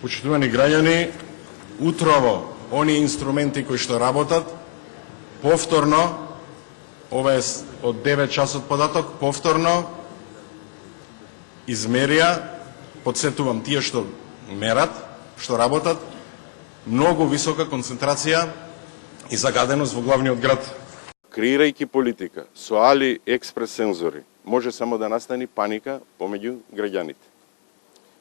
Почитувани граѓани, утрово оние инструменти кои што работат, повторно, ова е од 9 часот податок, повторно измерија, подсетувам тие што мерат, што работат, многу висока концентрација и загаденост во главниот град. Креирајќи политика со али експрес сензори, може само да настани паника помеѓу граѓаните.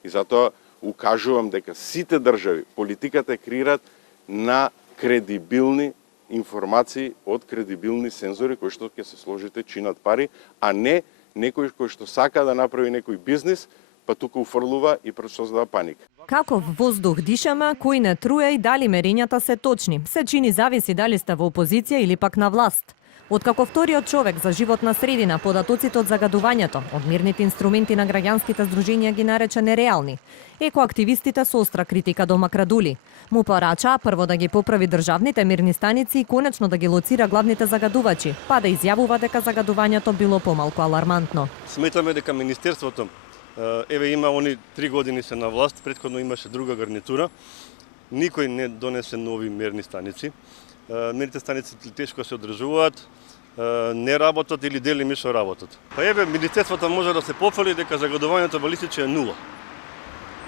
И затоа укажувам дека сите држави политиката креираат на кредибилни информации од кредибилни сензори кои што ќе се сложите чинат пари, а не некој кој што сака да направи некој бизнис, па тука уфрлува и создава паника. Каков воздух дишаме, кој не труе и дали мерењата се точни. Се чини зависи дали сте во опозиција или пак на власт. Откако вториот човек за животна средина податоците од загадувањето, од мирните инструменти на граѓанските здруженија ги нарече нереални. Екоактивистите со остра критика до Макрадули. Му порачаа прво да ги поправи државните мирни станици и конечно да ги лоцира главните загадувачи, па да изјавува дека загадувањето било помалку алармантно. Сметаме дека Министерството има они 3 години се на власт, претходно имаше друга гарнитура. Никој не донесе нови мерни станици. Мерните станици тешко се одржуваат, не работат или делимично работат. Па Министерството може да се пофали дека загадувањето во Лисиче е нула.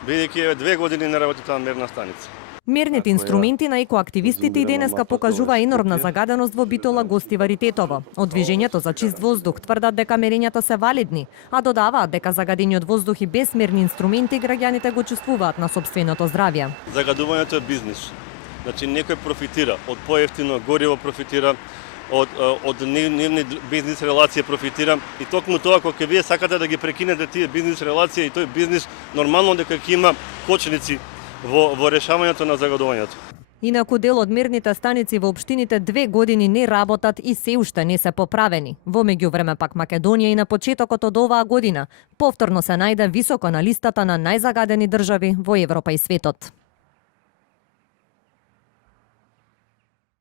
Бидејќи 2 години не работи таа мерна станица. Мирните инструменти на екоактивистите и денеска покажува енормна загаденост во Битола, Гостивар и Тетово. Од движењето за чист воздух тврдат дека мерењата се валидни, а додаваат дека загадениот воздух и без мирни инструменти граѓаните го чувствуваат на сопственото здравје. Загадувањето е бизнис. Значи некој профитира од поевтино гориво, профитира од нивни бизнис релација, профитира и токму тоа кога вие сакате да ги прекинете тие бизнис релација и тој бизнис нормално дека ќе има кочници во решавањето на загадувањето. Инаку дел од мерните станици во општините 2 години не работат и се уште не се поправени. Во меѓувреме пак Македонија и на почетокот од оваа година повторно се најде високо на листата на најзагадени држави во Европа и светот.